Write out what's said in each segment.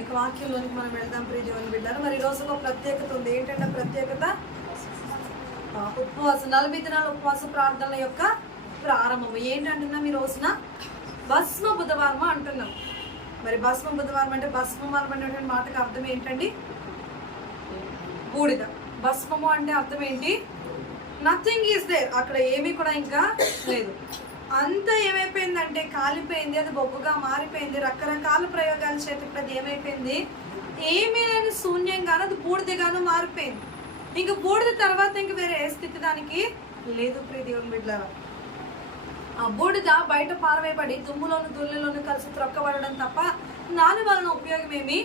యొక్క వాక్యంలోనికి మనం వెళ్దాం ప్రియ దేవుని బిడ్డలు. మరి ఈ రోజు ఒక ప్రత్యేకత ఉంది. ఏంటంటే ప్రత్యేకత ఉపవాసం, 40 దినాల ఉపవాస ప్రార్థనల యొక్క ప్రారంభం. ఏంటంటున్నాం ఈ రోజున? భస్మ బుధవారం అంటున్నాం. మరి భస్మ బుధవారం అంటే భస్మం అనేటువంటి మాటకు అర్థం ఏంటండి? బూడిద. భస్మము అంటే అర్థం ఏంటి? నథింగ్ ఈజ్ దేర్, అక్కడ ఏమీ కూడా ఇంకా లేదు. అంతా ఏమైపోయిందంటే కాలిపోయింది, అది బొగ్గుగా మారిపోయింది. రకరకాల ప్రయోగాల చేతికి అది ఏమైపోయింది? ఏమీ లేని శూన్యంగాను అది బూడిదగాను మారిపోయింది. ఇంక బూడిద తర్వాత ఇంక వేరే ఏ స్థితి దానికి లేదు ప్రియ దేవుని బిడ్డలారా. ఆ బూడిద బయట పారవేయబడి దుమ్ములోను దుల్లిలోను కలిసి త్రొక్కబడడం తప్ప దాని వలన ఉపయోగం ఏమీ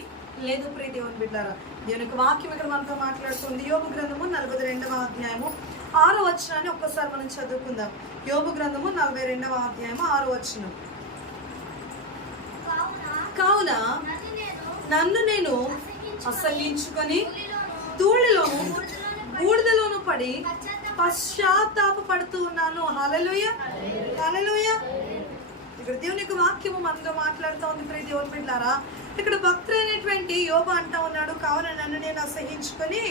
లేదు ప్రియ దేవుని బిడ్డలారా. దేవునికి వాక్యం ఇక్కడ మనతో మాట్లాడుతుంది. యోబు గ్రంథము 42వ అధ్యాయము 6వ వచనాన్ని ఒక్కసారి మనం చదువుకుందాం. యోబు గ్రంథము 42వ అధ్యాయము 6వ వచనం. కావున నన్ను నేను అసహ్యించుకొని ధూళిలోను బూడిదలోను పడి పశ్చాత్తాప పడుతూ ఉన్నాను. హల్లెలూయా, హల్లెలూయా. ఇక్కడ దేవుని యొక్క వాక్యము మనతో మాట్లాడుతూ ఉంది ప్రియ దేవుని బిడ్డలారా. ఇక్కడ భక్తుడైనటువంటి యోబు అంటా ఉన్నాడు, కావున నన్ను నేను అసహ్యించుకొని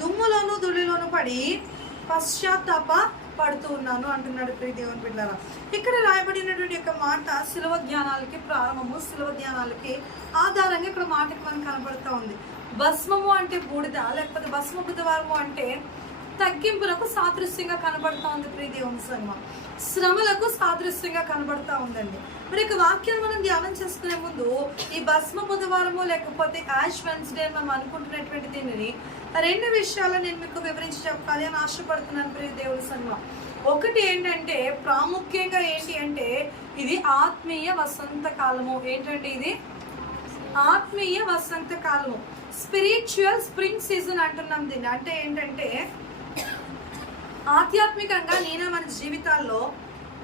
దుమ్ములోను ధూళిలోను పడి పశ్చాత్తాప పడుతూ ఉన్నాను అంటున్నాడు ప్రియ దేవుని బిడ్డలారా. ఇక్కడ రాయబడినటువంటి యొక్క మాట శిలువ ధ్యానాలకి ప్రారంభము, శిలువ ధ్యానాలకి ఆధారంగా ఇక్కడ మాటకి మనకు కనబడుతూ ఉంది. భస్మము అంటే బూడిద, లేకపోతే భస్మ బుధవారము అంటే తగ్గింపులకు సాదృశ్యంగా కనబడతా ఉంది ప్రియ దేవుని సంగమం. శ్రమలకు సాదృశ్యంగా కనబడతా ఉందండి. మరి ఇక వాక్యాన్ని మనం ధ్యానం చేసుకునే ముందు ఈ భస్మ బుధవారము లేకపోతే యాష్ వెన్స్డే మనం అనుకుంటున్నటువంటి దీనిని 2 విషయాలు నేను మీకు వివరించి చెప్పాలి అని ఆశపడుతున్నాను ప్రియ దేవుని సంగమం. ఒకటి ఏంటంటే ప్రాముఖ్యంగా ఏంటి అంటే ఇది ఆత్మీయ వసంత కాలము. ఏంటంటే ఇది ఆత్మీయ వసంత కాలము, స్పిరిచువల్ స్ప్రింగ్ సీజన్ అంటున్నాం దీన్ని. అంటే ఏంటంటే ఆధ్యాత్మికంగా మన జీవితాల్లో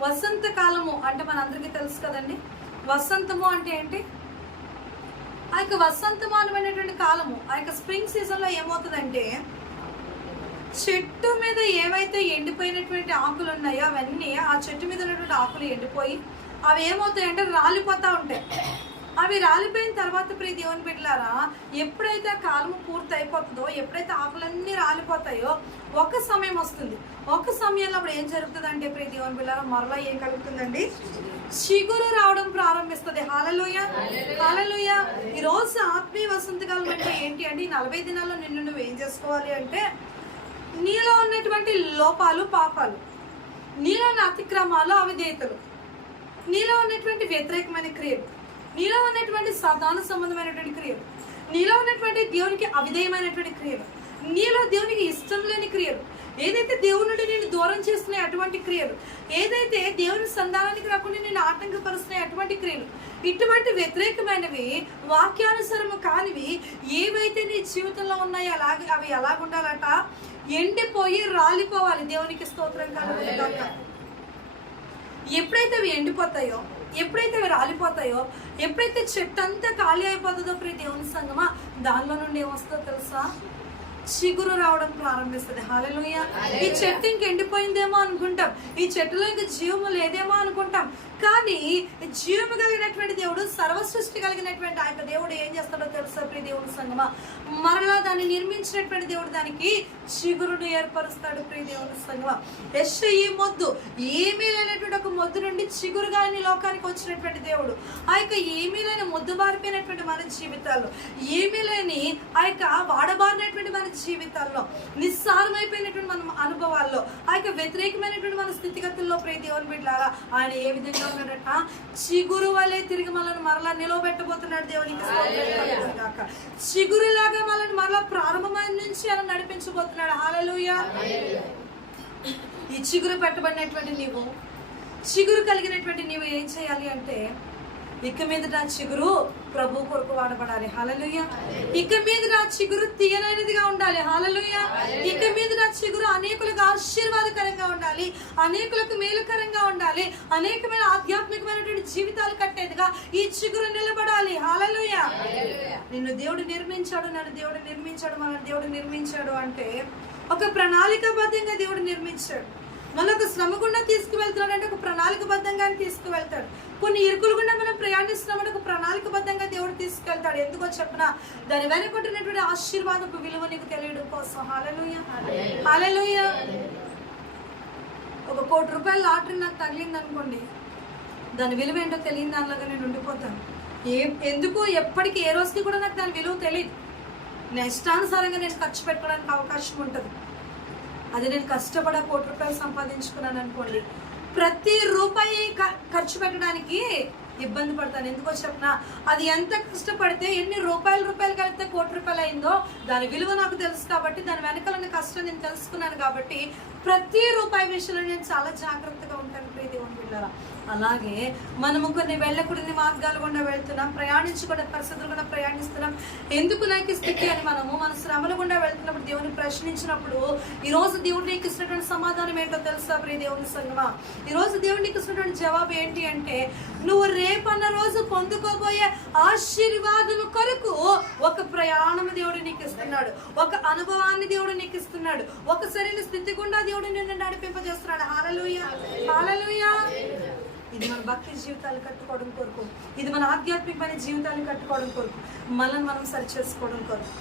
వసంత కాలము అంటే మనందరికీ తెలుసు కదండి. వసంతము అంటే ఏంటి? ఆ యొక్క వసంతమానమైనటువంటి కాలము, ఆ యొక్క స్ప్రింగ్ సీజన్లో ఏమవుతుందంటే చెట్టు మీద ఏవైతే ఎండిపోయినటువంటి ఆకులు ఉన్నాయో అవన్నీ ఆ చెట్టు మీద ఉన్నటువంటి ఆకులు ఎండిపోయి అవి ఏమవుతాయంటే రాలిపోతూ ఉంటాయి. అవి రాలిపోయిన తర్వాత ప్రియ దేవుని బిడ్డలారా, ఎప్పుడైతే ఆ కాలము పూర్తి అయిపోతుందో, ఎప్పుడైతే ఆకులన్నీ రాలిపోతాయో ఒక సమయం వస్తుంది. ఒక సమయంలో అప్పుడు ఏం జరుగుతుంది అంటే ప్రియ దేవుని బిడ్డలారా, మరలా ఏం కలుగుతుందండి? చిగురు రావడం ప్రారంభిస్తుంది. హల్లెలూయా, హల్లెలూయా. ఈ రోజు ఆత్మీయ వసంతకాలం అంటే ఏంటి అంటే 40 దినాల్లో నిన్ను నువ్వు ఏం చేసుకోవాలి అంటే నీలో ఉన్నటువంటి లోపాలు, పాపాలు, నీలో ఉన్న అతిక్రమాలు, అవిధేయతలు, నీలో ఉన్నటువంటి వ్యతిరేకమైన క్రియలు, నీలో ఉన్నటువంటి సాధారణ సంబంధమైనటువంటి క్రియలు, నీలో ఉన్నటువంటి దేవునికి అవిధేయమైనటువంటి క్రియలు, నీలో దేవునికి ఇష్టం లేని క్రియలు, ఏదైతే దేవుని నుండి నేను దూరం చేస్తున్నాయి అటువంటి క్రియలు, ఏదైతే దేవుని సంధానానికి రాకుండా నేను ఆటంకపరుస్తున్నాయి అటువంటి క్రియలు, ఇటువంటి వ్యతిరేకమైనవి వాక్యానుసారము కానివి ఏవైతే నీ జీవితంలో ఉన్నాయో అలాగే అవి ఎలాగుండాలట? ఎండిపోయి రాలిపోవాలి. దేవునికి స్తోత్రం కలుగుగాక. ఎప్పుడైతే అవి ఎండిపోతాయో, ఎప్పుడైతే అవి రాలిపోతాయో, ఎప్పుడైతే చెట్టు అంతా ఖాళీ అయిపోతుందో ప్రియ దేవుని సంగమా, దానిలో నుండి ఏమొస్తుందో తెలుసా? చిగురు రావడం ప్రారంభిస్తుంది. హల్లెలూయా. ఈ చెట్టు ఇంక ఎండిపోయిందేమో అనుకుంటాం, ఈ చెట్టులో ఇంక జీవము లేదేమో అనుకుంటాం. కానీ జీవము కలిగినటువంటి దేవుడు, సర్వ సృష్టి కలిగినటువంటి ఆ యొక్క దేవుడు ఏం చేస్తాడో తెలుసా ప్రియ దేవుని సంగమా? మరలా దాన్ని నిర్మించినటువంటి దేవుడు దానికి చిగురును ఏర్పరుస్తాడు ప్రియ దేవుని సంగమా. యెషయి మొద్దు, ఏమీ లేనటువంటి ఒక మొద్దు నుండి చిగురుగా ఈ లోకానికి వచ్చినటువంటి దేవుడు. ఆ యొక్క ఏమీ లేని మొద్దు బారిపోయినటువంటి మన జీవితాల్లో, ఏమీ లేని ఆ యొక్క వాడబారినటువంటి మన జీవితాల్లో, నిస్సారమైపోయినటువంటి మన అనుభవాల్లో, ఆ యొక్క వ్యతిరేకమైనటువంటి మన స్థితిగతుల్లో ప్రియ దేవుని బిడ్డలారా, ఆయన ఏ విధంగా ఉన్నాడట? చిగురు వలె తిరిగి మనల్ని మరలా నిలవబెట్టబోతున్నాడు. దేవునికి చిగురులాగా మనల్ని మరలా ప్రారంభమైన నుంచి ఆయన నడిపించబోతున్నాడు. హల్లెలూయా. ఈ చిగురు పెట్టబడినటువంటి నీవు, చిగురు కలిగినటువంటి నీవు ఏం చేయాలి అంటే ఇక మీద నా చిగురు ప్రభు కొరకు వాడబడాలి. హల్లెలూయా. ఇక మీద నా చిగురు తీయనైనదిగా ఉండాలి. హల్లెలూయా. ఇక మీద నా చిగురు అనేకులకు ఆశీర్వాదకరంగా ఉండాలి, అనేకులకు మేలుకరంగా ఉండాలి, అనేకమైన ఆధ్యాత్మికమైనటువంటి జీవితాలు కట్టేదిగా ఈ చిగురు నిలబడాలి. హల్లెలూయా. నిన్ను దేవుడు నిర్మించాడు, నన్ను దేవుడు నిర్మించాడు, మన దేవుడు నిర్మించాడు అంటే ఒక ప్రణాళికాబద్ధంగా దేవుడు నిర్మించాడు. మనకు శ్రమ గుండా తీసుకువెళ్తున్నాడు అంటే ఒక ప్రణాళికబద్ధంగా తీసుకువెళ్తాడు. కొన్ని ఇరుకులు గుండా మనం ప్రయాణిస్తున్నామంటే ఒక ప్రణాళికబద్ధంగా దేవుడు తీసుకెళ్తాడు. చేస్తాడు. ఎందుకో చెప్పిన దాని వెనుకొట్టినటువంటి ఆశీర్వాదపు విలువ నీకు తెలియడం కోసం. హల్లెలూయా, హల్లెలూయా. ఒక ₹1,00,00,000 లాటరీ నాకు తగిలింది అనుకోండి, దాని విలువ ఏంటో తెలియని దానిలాగా నేను ఉండిపోతాను. ఎందుకు ఎప్పటికీ ఏ రోజుకి కూడా నాకు దాని విలువ తెలియదు. నా ఇష్టానుసారంగా నేను ఖర్చు పెట్టుకోవడానికి అవకాశం ఉంటుంది. అది నేను కష్టపడ ₹1,00,00,000 సంపాదించుకున్నాను అనుకోండి, ప్రతి రూపాయి ఖర్చు పెట్టడానికి ఇబ్బంది పడతాను. ఎందుకో చెప్పిన అది ఎంత కష్టపడితే ఎన్ని రూపాయలు కలిపితే ₹1,00,00,000 అయిందో దాని విలువ నాకు తెలుసు కాబట్టి, దాని వెనకాల కష్టం నేను తెలుసుకున్నాను కాబట్టి ప్రతి రూపాయి విషయంలో నేను చాలా జాగ్రత్తగా ఉంటాను. ప్రియ దేవుని బిడ్డలారా, అలాగే మనము కొన్ని వెళ్ళకూడని మార్గాలు గుండా వెళ్తున్నాం, ప్రయాణించకూడని పరిస్థితులు కూడా ప్రయాణిస్తున్నాం. ఎందుకు నాకు ఈ స్థితి అని మన శ్రమల గుండా వెళ్తున్నప్పుడు దేవుని ప్రశ్నించినప్పుడు ఈరోజు దేవుడు నీకు ఇస్తున్నటువంటి సమాధానం ఏంటో తెలుసా ప్రియ దేవుని సంగమా? ఈరోజు దేవుడు నీకు ఇస్తున్నటువంటి జవాబు ఏంటి అంటే, నువ్వు రేపన్న రోజు పొందుకోబోయే ఆశీర్వాదం కొరకు ఒక ప్రయాణం దేవుడు నీకు ఇస్తున్నాడు, ఒక అనుభవాన్ని దేవుడు నీకు ఇస్తున్నాడు, ఒక సరైన స్థితి గుండా దేవుడు నిన్ను నడిపింపజేస్తున్నాడు. హల్లెలూయా, హల్లెలూయా. ఇది మన భక్తి జీవితాలు కట్టుకోవడం కొరకు, ఇది మన ఆధ్యాత్మికమైన జీవితాన్ని కట్టుకోవడం కొరకు, మనల్ని మనం సరి చేసుకోవడం కొరకు.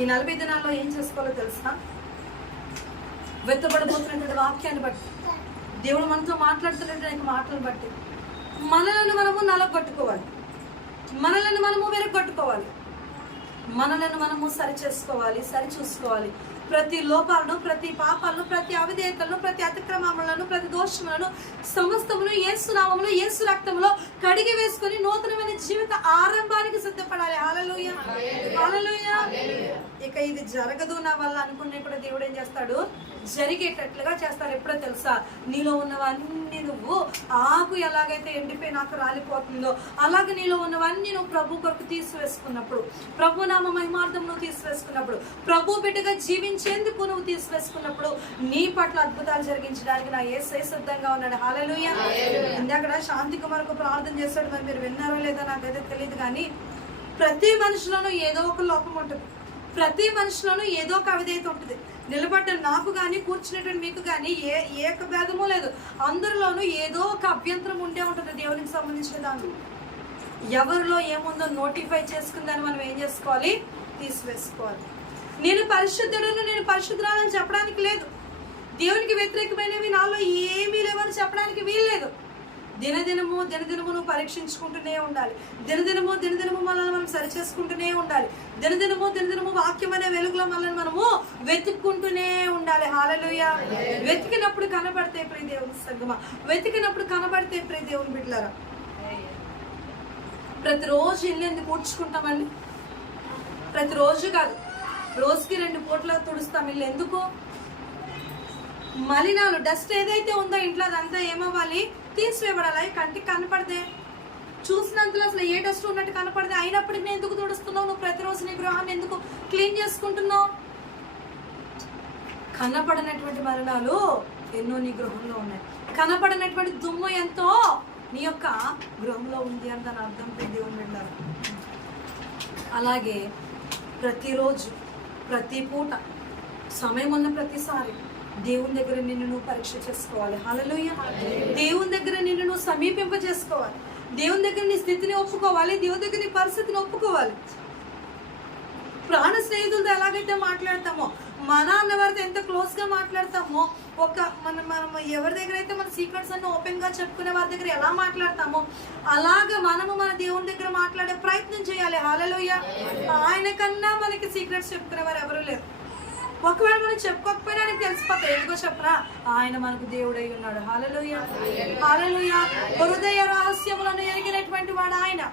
ఈ 40 దినాల్లో ఏం చేసుకోవాలో తెలుసా? వెత్తబడబోతున్నటువంటి వాక్యాన్ని బట్టి, దేవుడు మనతో మాట్లాడుతున్నటువంటి మాటలను బట్టి మనలను మనము నలగొట్టుకోవాలి, మనలను మనము వెరగొట్టుకోవాలి, మనలను మనము సరి చేసుకోవాలి, సరి చూసుకోవాలి. ప్రతి లోపాలను, ప్రతి పాపాలను, ప్రతి అవిధేయతలను, ప్రతి అతిక్రమములను, ప్రతి దోషములను సమస్తమును యేసు నామములో, యేసు రక్తములో కడిగి వేసుకొని నూతనమైన జీవిత ఆరంభానికి సిద్ధపడాలి. హల్లెలూయా, హల్లెలూయా. ఇక ఇది జరగదు నా వల్ల అనుకునే కూడా దేవుడు ఏం చేస్తాడు? జరిగేటట్లుగా చేస్తారు. ఎప్పుడో తెలుసా? నీలో ఉన్నవన్నీ నువ్వు ఆకు ఎలాగైతే ఎండిపోయి నాకు రాలిపోతుందో అలాగే నీలో ఉన్నవన్నీ నువ్వు ప్రభు కొరకు తీసివేసుకున్నప్పుడు, ప్రభు నామ మహిమార్థం నువ్వు తీసివేసుకున్నప్పుడు, ప్రభు బిడ్డగా జీవించేందుకు నువ్వు తీసివేసుకున్నప్పుడు నీ పట్ల అద్భుతాలు జరిగించడానికి నా యేసయ్య సిద్ధంగా ఉన్నాడు. హల్లెలూయా. ఇందాక శాంతి కుమార్కు ప్రార్థన చేస్తాడు, మరి మీరు విన్నారో లేదో నాకైతే తెలియదు. కానీ ప్రతి మనిషిలోనూ ఏదో ఒక లోపం ఉంటుంది, ప్రతి మనిషిలోనూ ఏదో ఒక అవిధేయత ఉంటుంది. నిలబడ్డ నాకు కానీ, కూర్చునేటువంటి మీకు కానీ ఏ భేదమూ లేదు. అందరిలోనూ ఏదో ఒక అభ్యంతరం ఉండే ఉంటుంది దేవునికి సంబంధించిన దాన్ని. ఎవరిలో ఏముందో నోటిఫై చేసుకుందని మనం ఏం చేసుకోవాలి? తీసివేసుకోవాలి. నేను పరిశుద్ధుడును, నేను పరిశుద్ధురాలని చెప్పడానికి లేదు. దేవునికి వ్యతిరేకమైనవి నాలో ఏమీ లేవని చెప్పడానికి వీల్లేదు. దినదినము నువ్వు పరీక్షించుకుంటూనే ఉండాలి. దినదినము మనల్ని మనం సరి చేసుకుంటూనే ఉండాలి. దినదినము వాక్యం అనే వెలుగులో మనల్ని మనము వెతుక్కుంటూనే ఉండాలి. హల్లెలూయా. వెతికినప్పుడు కనబడితే ప్రియ దేవుని సంగమా, వెతికినప్పుడు కనబడితే ప్రియ దేవుని బిడ్డలారా, ప్రతిరోజు ఇల్లు ఎందుకు ఊడ్చుకుంటామండి? ప్రతిరోజు కాదు, రోజుకి 2 పూటలు తుడుస్తాం ఇల్లు. ఎందుకు? మలినాలు, డస్ట్ ఏదైతే ఉందో ఇంట్లో అదంతా ఏమవ్వాలి? తీసివేయబడాలి. కంటికి కనపడదే, చూసినంతలో అసలు ఏ డస్ట్ ఉన్నట్టు కనపడదే, అయినప్పటికీ నేను ఎందుకు తుడుస్తున్నావు? నువ్వు ప్రతిరోజు నీ గృహాన్ని ఎందుకు క్లీన్ చేసుకుంటున్నావు? కనపడనటువంటి మలినాలు ఎన్నో నీ గృహంలో ఉన్నాయి, కనపడనటువంటి దుమ్ము ఎంతో నీ యొక్క గృహంలో ఉంది అని దాని అర్థం. దేవుని బిడ్డలారా, అలాగే ప్రతిరోజు, ప్రతి పూట, సమయం ఉన్న ప్రతిసారి దేవుని దగ్గర నిన్ను నువ్వు పరీక్ష చేసుకోవాలి. హల్లెలూయా. దేవుని దగ్గర నిన్ను నువ్వు సమీపింప చేసుకోవాలి. దేవుని దగ్గర నీ స్థితిని ఒప్పుకోవాలి, దేవుని దగ్గర నీ పరిస్థితిని ఒప్పుకోవాలి. ప్రాణ స్నేహితులతో ఎలాగైతే మాట్లాడతామో, మన అన్నవారితో ఎంత క్లోజ్గా మాట్లాడతామో, మనం ఎవరి దగ్గర అయితే మన సీక్రెట్స్ అన్ని ఓపెన్గా చెప్పుకునే వారి దగ్గర ఎలా మాట్లాడతామో అలాగా మనము మన దేవుని దగ్గర మాట్లాడే ప్రయత్నం చేయాలి. హల్లెలూయా. ఆయన కన్నా మనకి సీక్రెట్స్ చెప్పుకునే వారు ఎవరు లేరు. ఒకవేళ మనం చెప్పుకోకపోయినా ఆయనకు తెలిసిపోతాయి. ఎందుకో చెప్పరా? ఆయన మనకు దేవుడై ఉన్నాడు. హల్లెలూయా, హల్లెలూయా. హృదయ రహస్యములను ఎరిగినటువంటి వాడు ఆయన.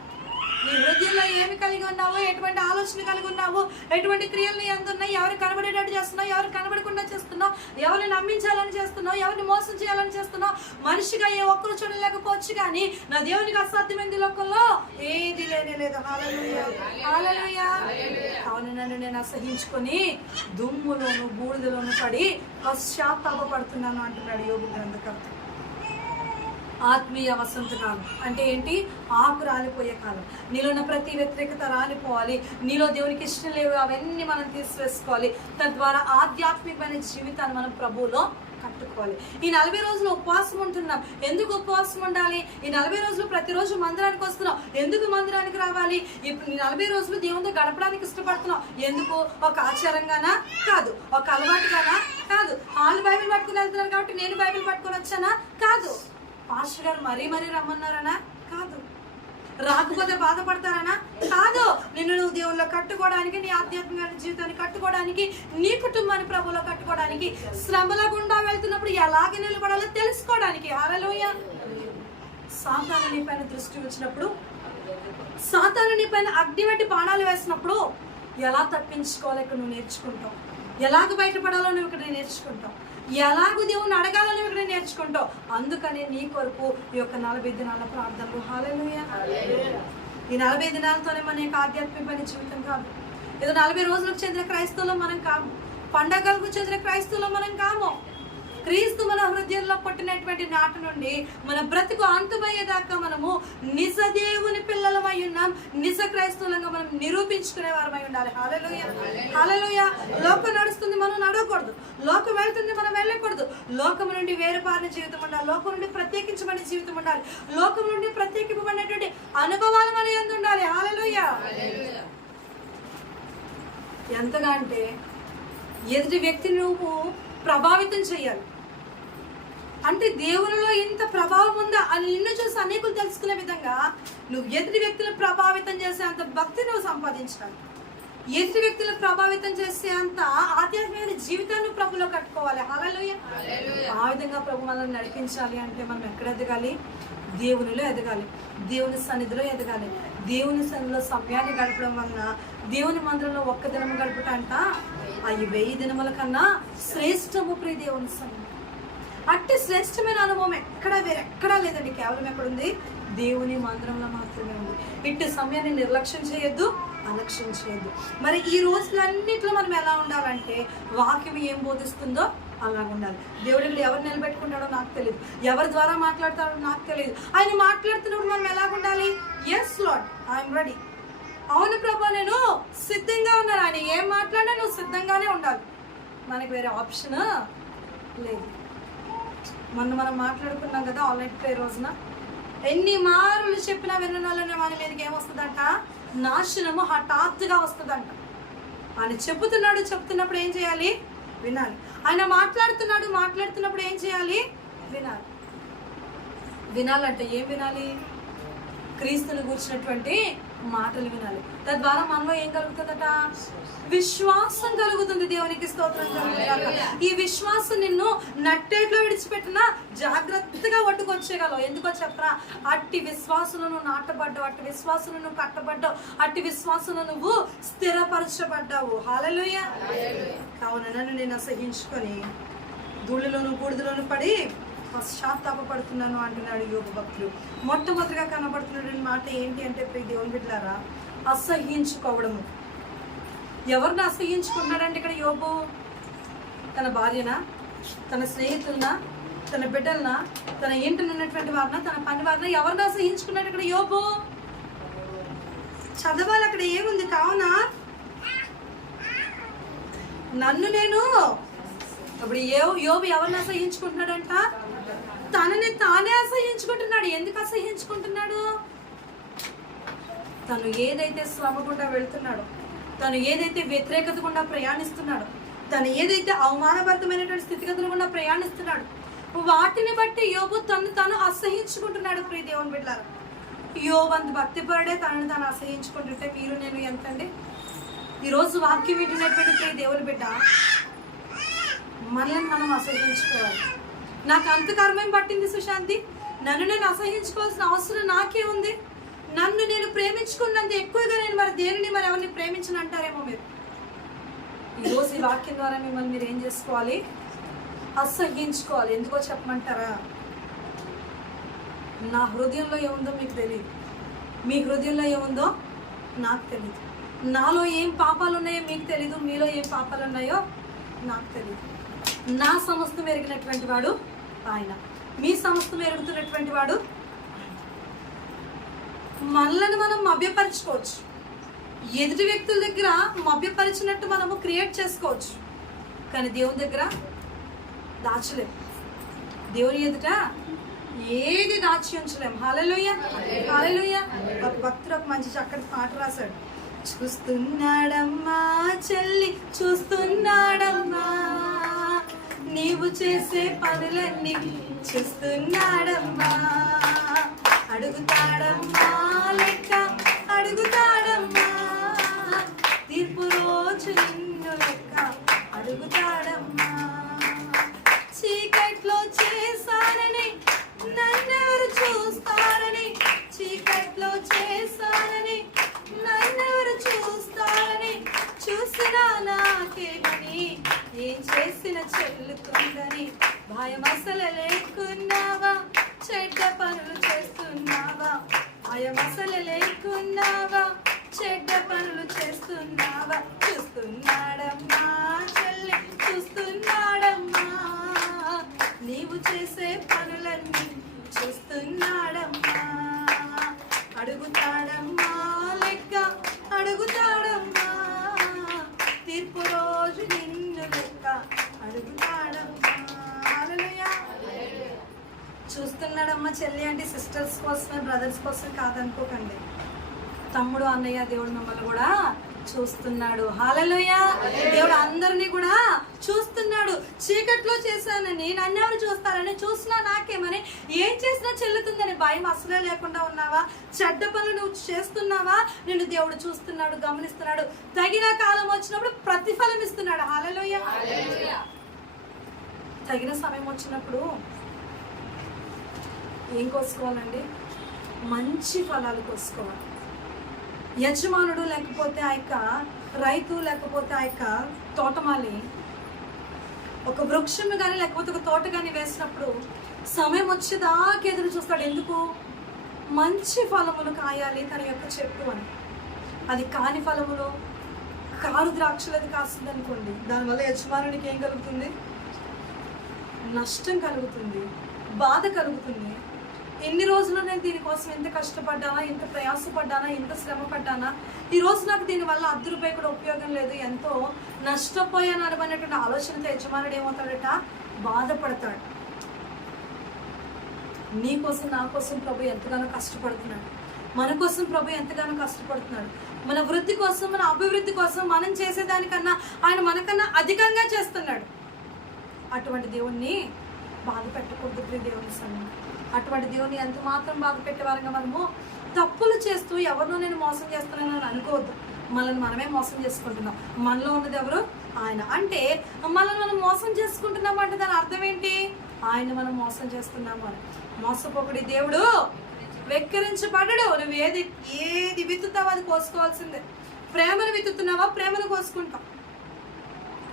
నీ హృదయంలో ఏమి కలిగి ఉన్నావు, ఎటువంటి ఆలోచన కలిగి ఉన్నావు, ఎటువంటి క్రియలు ఎందున్నాయి, ఎవరు కనబడేటట్టు చేస్తున్నావు, ఎవరు కనబడకుండా చేస్తున్నావు, ఎవరిని నమ్మించాలని చేస్తున్నావు, ఎవరిని మోసం చేయాలని చేస్తున్నావు. మనిషిగా ఏ ఒక్కరు చూడలేకపోవచ్చు, కానీ నా దేవునికి అసాధ్యమైంది లోకంలో ఏది లేనే లేదు. హల్లెలూయా, హల్లెలూయా. అవును, నన్ను నేను అసహించుకొని దుమ్ములోను బూడిదలోను పడి పశ్చాత్తాపడుతున్నాను అంటున్నాడు యోబు గ్రంథకర్త. ఆత్మీయ వసంత కాలం అంటే ఏంటి? ఆకు రాలిపోయే కాలం. నీలో ఉన్న ప్రతి వ్యతిరేకత రాలిపోవాలి. నీలో దేవునికి ఇష్టం లేవు అవన్నీ మనం తీసివేసుకోవాలి. తద్వారా ఆధ్యాత్మికమైన జీవితాన్ని మనం ప్రభువులో కట్టుకోవాలి. చేసుకోవాలి. ఈ 40 రోజులు ఉపవాసం ఉంటున్నాం, ఎందుకు ఉపవాసం ఉండాలి? ఈ 40 రోజులు ప్రతిరోజు మందిరానికి వస్తున్నాం, ఎందుకు మందిరానికి రావాలి? ఇప్పుడు ఈ 40 రోజులు దేవునితో గడపడానికి ఇష్టపడుతున్నాం, ఎందుకు? ఒక ఆచారంగానా? కాదు. ఒక అలవాటుగానా? కాదు. వాళ్ళు బైబిల్ పట్టుకుని వెళ్తున్నారు కాబట్టి నేను బైబిల్ పట్టుకొని వచ్చానా? కాదు. పాస్టర్ గారు మరీ రమ్మన్నారనా? కాదు. రాకపోతే బాధపడతారనా? కాదు. నిన్ను నువ్వు దేవుల్లో కట్టుకోవడానికి, నీ ఆధ్యాత్మిక జీవితాన్ని కట్టుకోవడానికి, నీ కుటుంబాన్ని ప్రభువులో కట్టుకోవడానికి, శ్రమల గుండా వెళ్తున్నప్పుడు ఎలాగ నిలబడాలో తెలుసుకోవడానికి. హల్లెలూయా. సాతాను నీ పైన దృష్టి వచ్చినప్పుడు, సాతాను నీ పైన అగ్ని వంటి బాణాలు వేసినప్పుడు ఎలా తప్పించుకోవాలో ఇక్కడ నువ్వు నేర్చుకుంటావు, ఎలాగ బయటపడాలో నువ్వు ఇక్కడ నేర్చుకుంటావు, ఎలాగో దేవుని అడగాలని ఇక్కడ నేర్చుకుంటావు. అందుకని నీ కొరకు ఈ యొక్క 40 దినాల ప్రార్థనలు. హల్లెలూయా. ఈ 40 దినాలతోనే మన యొక్క ఆధ్యాత్మికమైన జీవితం కాదు. ఏదో 40 రోజులకు చెందిన క్రైస్తవులు మనం కాము, పండగలకు చెందిన క్రైస్తవులు మనం కాము. క్రీస్తు మన హృదయంలో పుట్టినటువంటి నాటి నుండి మన బ్రతుకు అంతమయ్యేదాకా మనము నిజ దేవుని పిల్లలమై ఉన్నాం, నిజ క్రైస్తవులంగా మనం నిరూపించుకునే వారమై ఉండాలి. హల్లెలూయా. హల్లెలూయా. లోకం నడుస్తుంది, మనం నడవకూడదు. లోకం వెళ్తుంది, మనం వెళ్ళకూడదు. లోకం నుండి వేరుపారిన జీవితం ఉండాలి, లోకం నుండి ప్రత్యేకించబడిన జీవితం ఉండాలి, లోకం నుండి ప్రత్యేకింపబడినటువంటి అనుభవాలు మన యందు ఉండాలి. హల్లెలూయా. ఎంతగా అంటే ఎదుటి వ్యక్తిని నువ్వు ప్రభావితం చేయాలి. అంటే దేవునిలో ఇంత ప్రభావం ఉందా అని నిన్ను చూసి అనేకులు తెలుసుకునే విధంగా నువ్వు ఎదుటి వ్యక్తులను ప్రభావితం చేసే అంత భక్తి నువ్వు సంపాదించాలి. ఎదుటి వ్యక్తులను ప్రభావితం చేసే అంత ఆధ్యాత్మిక జీవితాన్ని ప్రభులో కట్టుకోవాలి. హల్లెలూయా. ఆ విధంగా ప్రభు మనల్ని నడిపించాలి అంటే మనం ఎక్కడ ఎదగాలి? దేవునిలో ఎదగాలి, దేవుని సన్నిధిలో ఎదగాలి. దేవుని సన్నిధిలో సమయాన్ని గడపడం వలన దేవుని మందిరంలో ఒక్క దినము గడపటంట అవి 1000 దినముల కన్నా శ్రేష్టము ప్రియ దేవుని సన్నిధి. అట్టి శ్రేష్టమైన అనుభవం వేరెక్కడా లేదండి. కేవలం ఎక్కడుంది? దేవుని మందిరంలో మాత్రమే ఉంది. ఇట్టి సమయాన్ని నిర్లక్ష్యం చేయొద్దు, అలక్ష్యం చేయొద్దు. మరి ఈ రోజులన్నింటిలో మనం ఎలా ఉండాలంటే వాక్యం ఏం బోధిస్తుందో అలా ఉండాలి. దేవుడు ఇక్కడ ఎవరు నిలబెట్టుకుంటాడో నాకు తెలియదు, ఎవరి ద్వారా మాట్లాడతాడో నాకు తెలియదు. ఆయన మాట్లాడుతున్నప్పుడు మనం ఎలా ఉండాలి? Yes lord, I'm ready. అవును ప్రభా, నేను సిద్ధంగా ఉన్నాను. ఆయన ఏం మాట్లాడినా నువ్వు సిద్ధంగానే ఉండాలి. మనకి వేరే ఆప్షన్ లేదు. మనం మాట్లాడుకున్నాం కదా ఆల్రెడీ ప్రే రోజున, ఎన్ని మారులు చెప్పినా విననాలనే మన మీదకి ఏమొస్తుందంట? నాశనము హఠాత్తుగా వస్తుందంట. ఆయన చెప్తున్నప్పుడు ఏం చేయాలి? వినాలి. ఆయన మాట్లాడుతున్నప్పుడు ఏం చేయాలి? వినాలి. వినాలంటే ఏం వినాలి? క్రీస్తుని కూర్చున్నటువంటి మాటలు వినాలి. తద్వారా మనలో ఏం కలుగుతుందట? విశ్వాసం కలుగుతుంది. దేవునికి స్తోత్రం కలుగుతుంది. ఈ విశ్వాసం నిన్ను నట్టేట్లో విడిచిపెట్టినా జాగ్రత్తగా ఒట్టుకొచ్చేయగలవు. ఎందుకో చెప్పరా? అట్టి విశ్వాసంలో నువ్వు నాటబడ్డావు, అట్టి విశ్వాసంలో నువ్వు కట్టబడ్డావు, అట్టి విశ్వాసంలో నువ్వు స్థిరపరచబడ్డావు. హల్లెలూయా. కావున నన్ను నేను అసహించుకొని ధూళిలోను బూడిదలోను పడి పశ్చాత్తాపడుతున్నాను అంటున్నాడు యోబు భక్తుడు. మొట్టమొదటిగా కనబడుతున్న మాట ఏంటి అంటే ప్రియ దేవుని బిడ్డలారా, అసహ్యించుకోవడము. ఎవరిని అసహ్యించుకుంటున్నాడంటే ఇక్కడ యోబు? తన భార్యనా, తన స్నేహితులనా, తన బిడ్డలనా, తన ఇంటిని ఉన్నటువంటి వారినా, తన పని వారినా, ఎవరిని అసహ్యించుకున్నాడు ఇక్కడ యోబు? చదవాలి, అక్కడ ఏముంది? కావున నన్ను నేను ఇప్పుడు యోబు ఎవరిని అసహ్యించుకుంటున్నాడంట? తనని తానే అసహ్యించుకుంటున్నాడు. ఎందుకు అసహ్యించుకుంటున్నాడు? తను ఏదైతే శ్రమ గుండా వెళ్తున్నాడో, తను ఏదైతే వ్యతిరేకత గుండా ప్రయాణిస్తున్నాడో, తను ఏదైతే అవమానభరితమైనటువంటి స్థితిగతులు గుండా ప్రయాణిస్తున్నాడు, వాటిని బట్టి యోబు తను అసహ్యించుకుంటున్నాడు. ప్రియ దేవుని బిడ్డలారా, యోబు అంత భక్తిపరుడే తనని తాను అసహ్యించుకుంటుంటే మీరు నేను ఎంతండి? ఈరోజు వాక్యం వింటున్నటువంటి ప్రియ దేవుని బిడ్డ, మనల్ని మనం అసహ్యించుకోవాలి. నాకు అంత కర్మేం పట్టింది సుశాంతి? నన్ను నేను అసహ్యించుకోవాల్సిన అవసరం నాకే ఉంది? నన్ను నేను ప్రేమించుకున్నంత ఎక్కువగా నేను మరి దేనిని మరి ఎవరిని ప్రేమించను అంటారేమో మీరు. ఈరోజు ఈ వాక్యం ద్వారా మిమ్మల్ని మీరు ఏం చేసుకోవాలి? అసహ్యించుకోవాలి. ఎందుకో చెప్పమంటారా? నా హృదయంలో ఏముందో మీకు తెలియదు, మీ హృదయంలో ఏముందో నాకు తెలియదు. నాలో ఏం పాపాలు ఉన్నాయో మీకు తెలీదు, మీలో ఏం పాపాలు ఉన్నాయో నాకు తెలియదు. నా సమస్తం ఎరిగినటువంటి వాడు ఆయన, మీ సమస్తం ఎరుగుతున్నటువంటి వాడు. మనల్ని మనం మభ్యపరచుకోవచ్చు, ఎదుటి వ్యక్తుల దగ్గర మభ్యపరిచినట్టు మనము క్రియేట్ చేసుకోవచ్చు, కానీ దేవుని దగ్గర దాచలేము. దేవుని ఎదుట ఏది దాచి ఉంచలేం. హల్లెలూయా, హల్లెలూయా. ఒక భక్తుడు ఒక మంచి చక్కటి పాట రాశాడు. చూస్తున్నాడమ్మా చెల్లి, చూస్తున్నాడమ్మా, నీవు చేసే పనులన్నీ చూస్తున్నాడమ్మా, అడుగుతాడమ్మా లెక్క అడుగుతాడమ్మా, తీర్పు రోజు నిన్ను లెక్క అడుగుతాడమ్మా. చీకట్లో చేశానని నన్నెవరు చూస్తారని, చీకట్లో చేశానని నన్నెవరు చూస్తారని, చూసినా నాకేమని, ఏం చేసిన చెల్లుతుందని, భయం అసలు లేకున్నావా, చెడ్డ పనులు చేస్తున్నావా, భయం అసలు లేకున్నావా, చెడ్డ పనులు చేస్తున్నావా, చూస్తున్నాడమ్మా చెల్లి, చూస్తున్నాడమ్మా, నీవు చేసే పనులన్నీ చూస్తున్నాడమ్మా, అడుగుతాడమ్మా లెక్క అడుగుతాడమ్మా, తీర్పు రోజు నిన్ను లెక్క అడుగుతాడమ్మా. హల్లెలూయా. చూస్తున్నాడమ్మా చెల్లి అంటే సిస్టర్స్ కోసమే, బ్రదర్స్ కోసం కాదనుకోకండి. తమ్ముడు, అన్నయ్య, దేవుడు మిమ్మల్ని కూడా చూస్తున్నాడు. హల్లెలూయా. దేవుడు అందరినీ కూడా చూస్తున్నాడు. చీకట్లో చేశానని నన్నెవరు చూస్తారని, చూసినా నాకేమని, ఏం చేసినా చెల్లుతుందని భయం అసలే లేకుండా ఉన్నావా, చెడ్డ పనులు నువ్వు చేస్తున్నావా, నిన్ను దేవుడు చూస్తున్నాడు, గమనిస్తున్నాడు. తగిన కాలం వచ్చినప్పుడు ప్రతిఫలం ఇస్తున్నాడు. హల్లెలూయా. తగిన సమయం వచ్చినప్పుడు ఏం కోసుకోవాలండి? మంచి ఫలాలు కోసుకోవాలి. యజమానుడు లేకపోతే ఆ యొక్క రైతు, లేకపోతే ఆ యొక్క తోటమాలి ఒక వృక్షం కానీ లేకపోతే ఒక తోట కానీ వేసినప్పుడు సమయం వచ్చేదాకా ఎదురు చూస్తాడు. ఎందుకు? మంచి ఫలములు కాయాలి తన యొక్క చెట్టు అని. అది కాని ఫలములు, కారు ద్రాక్షలు అది కాస్తుంది అనుకోండి, దానివల్ల యజమానుడికి ఏం కలుగుతుంది? నష్టం కలుగుతుంది, బాధ కలుగుతుంది. ఎన్ని రోజులు నేను దీనికోసం ఎంత కష్టపడ్డానా, ఎంత ప్రయాసపడ్డానా, ఎంత శ్రమ పడ్డానా, ఈరోజు నాకు దీనివల్ల ₹10 కూడా ఉపయోగం లేదు, ఎంతో నష్టపోయాను అనేటువంటి ఆలోచనతో యజమానుడు ఏమవుతాడట? బాధపడతాడు. నీ కోసం, నా కోసం ప్రభు ఎంతగానో కష్టపడుతున్నాడు. మన కోసం ప్రభు ఎంతగానో కష్టపడుతున్నాడు. మన వృద్ధి కోసం, మన అభివృద్ధి కోసం మనం చేసేదానికన్నా ఆయన మనకన్నా అధికంగా చేస్తున్నాడు. అటువంటి దేవుణ్ణి బాధ పెట్టకూడదు. దేవుని సన్నిధిలో అటువంటి దేవుని ఎంత మాత్రం బాధ పెట్టేవారంగా మనము తప్పులు చేస్తూ ఎవరినో నేను మోసం చేస్తున్నానని అనుకోవద్దు. మనల్ని మనమే మోసం చేసుకుంటున్నాం. మనలో ఉన్నది ఎవరు? ఆయన. అంటే మనల్ని మనం మోసం చేసుకుంటున్నాము అంటే దాని అర్థం ఏంటి? ఆయన మనం మోసం చేస్తున్నాము అని. మోసపోకుడి దేవుడు వెక్కిరించబడడు. నువ్వు ఏది విత్తుతావో అది కోసుకోవాల్సిందే. ప్రేమను విత్తుతున్నావా? ప్రేమను కోసుకుంటావు.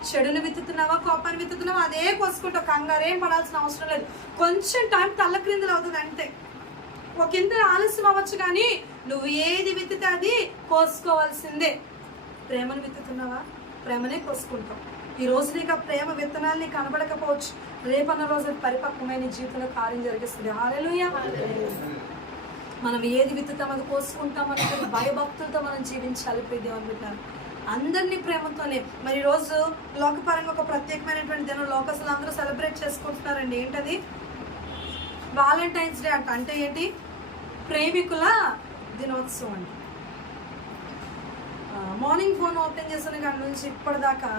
చెడును విత్తుతున్నావా? కోపాన్ని విత్తుతున్నావా? అదే కోసుకుంటావు. కంగారేం పడాల్సిన అవసరం లేదు. కొంచెం టైం తల్ల క్రిందలు అవుతుంది అంతే. ఒక ఇంత ఆలస్యం అవ్వచ్చు, కానీ నువ్వు ఏది విత్తితే అది కోసుకోవాల్సిందే. ప్రేమను విత్తుతున్నావా? ప్రేమనే కోసుకుంటావు. ఈ రోజు నీకు ఆ ప్రేమ విత్తనాలు నీకు కనబడకపోవచ్చు, రేపన్న రోజు పరిపక్వమైన జీవితంలో కార్యం జరిగిస్తుంది. హల్లెలూయా. మనం ఏది విత్తుతాం అది కోసుకుంటామని భయభక్తులతో మనం జీవించాలి. ప్రియదేవుని బిడ్డలారా, అందరినీ ప్రేమతోనే. మరి ఈరోజు లోకపరంగా ఒక ప్రత్యేకమైనటువంటి దినం లోకస్తులు అందరూ సెలబ్రేట్ చేసుకుంటున్నారండి. ఏంటది? వాలంటైన్స్ డే అంట. అంటే ఏంటి? ప్రేమికుల దినోత్సవం అండి. మార్నింగ్ ఫోన్ ఓపెన్ చేసిన కాడి నుంచి ఇప్పటిదాకా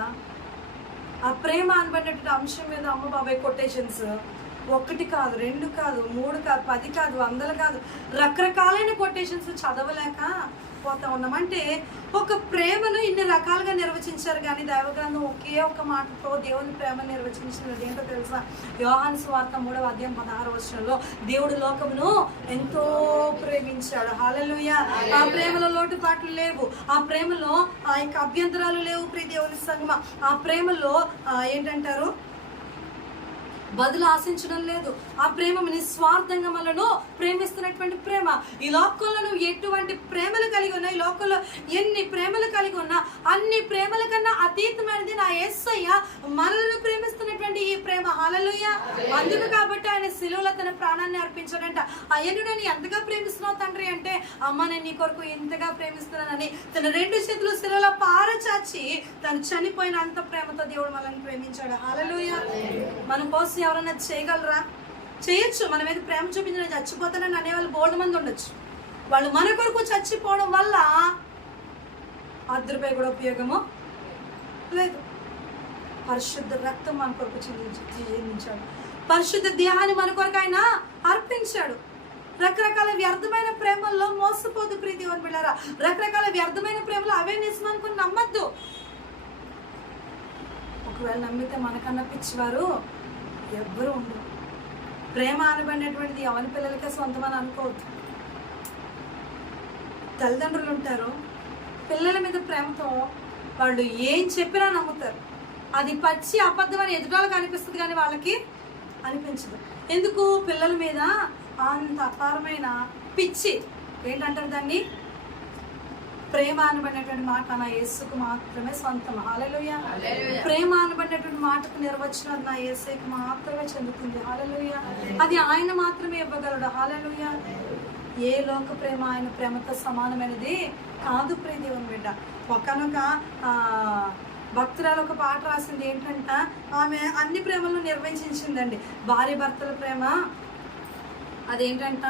ఆ ప్రేమ అనబడినటువంటి అంశం మీద అమ్మ బాబాయ్ కొటేషన్స్ 1 కాదు, 2 కాదు, 3 కాదు, 10 కాదు, 100 కాదు, రకరకాలైన కొటేషన్స్ చదవలేక పోతా ఉన్నాం. అంటే ఒక ప్రేమను ఇన్ని రకాలుగా నిర్వచించారు, కానీ దైవగ్రంథం ఒకే ఒక మాటతో దేవుని ప్రేమను నిర్వచించినది ఏంటో తెలుసా? యోహాను సువార్త 3వ అధ్యాయం 16వ వచనంలో దేవుడు లోకమును ఎంతో ప్రేమించాడు. హల్లెలూయా. ఆ ప్రేమలో లోటుపాట్లు లేవు, ఆ ప్రేమలో ఆ యొక్క అభ్యంతరాలు లేవు. ప్రియ దేవుని సంగమా, ఆ ప్రేమలో ఏంటంటారు? బదులు ఆశించడం లేదు. ఆ ప్రేమ నిస్వార్థంగా మనను ప్రేమిస్తున్నటువంటి ప్రేమ. ఈ లోకంలో నువ్వు ఎటువంటి ప్రేమలు కలిగి ఉన్నా, ఈ లోకంలో ఎన్ని ప్రేమలు కలిగి ఉన్నా, అన్ని ప్రేమల కన్నా అతీతమైనది నా యేసయ్య మనల్ని ప్రేమిస్తున్నటువంటి ఈ ప్రేమ. హల్లెలూయా. అందుకు కాబట్టి ఆయన శిలువలో తన ప్రాణాన్ని అర్పించాడంట. అయ్యను నేను ఎంతగా ప్రేమిస్తున్నావు తండ్రి అంటే, అమ్మ నేను నీ కొరకు ఇంతగా ప్రేమిస్తున్నానని తన 2 చేతులు శిలువలో పారచాచి తను చనిపోయిన అంత ప్రేమతో దేవుడు మనల్ని ప్రేమించాడు. హల్లెలూయా. మన కోసం ఎవరన్నా చేయగలరా? చేయొచ్చు. మన మీద ప్రేమ చూపించిన చచ్చిపోతానని అనేవాళ్ళు బోల్డ్ మంది ఉండొచ్చు. వాళ్ళు మన కొరకు చచ్చిపోవడం వల్ల ₹1 కూడా ఉపయోగము లేదు. పరిశుద్ధ రక్తం మన కొరకు చెందించాడు. పరిశుద్ధ దేహాన్ని మన కొరకు ఆయన అర్పించాడు. రకరకాల వ్యర్థమైన ప్రేమల్లో మోసపోదు ప్రియ దేవుని బిడ్డలారా. రకరకాల వ్యర్థమైన ప్రేమలో అవే నిజం అనుకుని నమ్మద్దు. ఒకవేళ నమ్మితే మనకన్నా పిచ్చివారు ఎవ్వరూ ఉండరు. ప్రేమ అనబడినటువంటిది ఎవరి పిల్లలకే సొంతమని అనుకోవద్దు. తల్లిదండ్రులు ఉంటారు, పిల్లల మీద ప్రేమతో వాళ్ళు ఏం చెప్పినా నమ్ముతారు. అది పచ్చి అబద్ధమని ఎదుటాలకు అనిపిస్తుంది కానీ వాళ్ళకి అనిపించదు. ఎందుకు? పిల్లల మీద అంత అపారమైన పిచ్చి. ఏంటంటారు దాన్ని? ప్రేమ అనబడినటువంటి మాట నా యేసుకు మాత్రమే సొంతం. హల్లెలూయా. ప్రేమ అనబడినటువంటి మాటకు నిర్వచనం నా యేసుకు మాత్రమే చెందుతుంది. హల్లెలూయా. అది ఆయన మాత్రమే ఇవ్వగలడు. హల్లెలూయా. ఏ లోక ప్రేమ ఆయన ప్రేమతో సమానమైనది కాదు ప్రియ దేవుని బిడ్డ. ఒక్కనొక భక్తురాలు ఒక పాట రాసింది. ఏంటంట, ఆమె అన్ని ప్రేమలను నిర్వచించిందండి. భార్య భర్తల ప్రేమ అదేంటంట,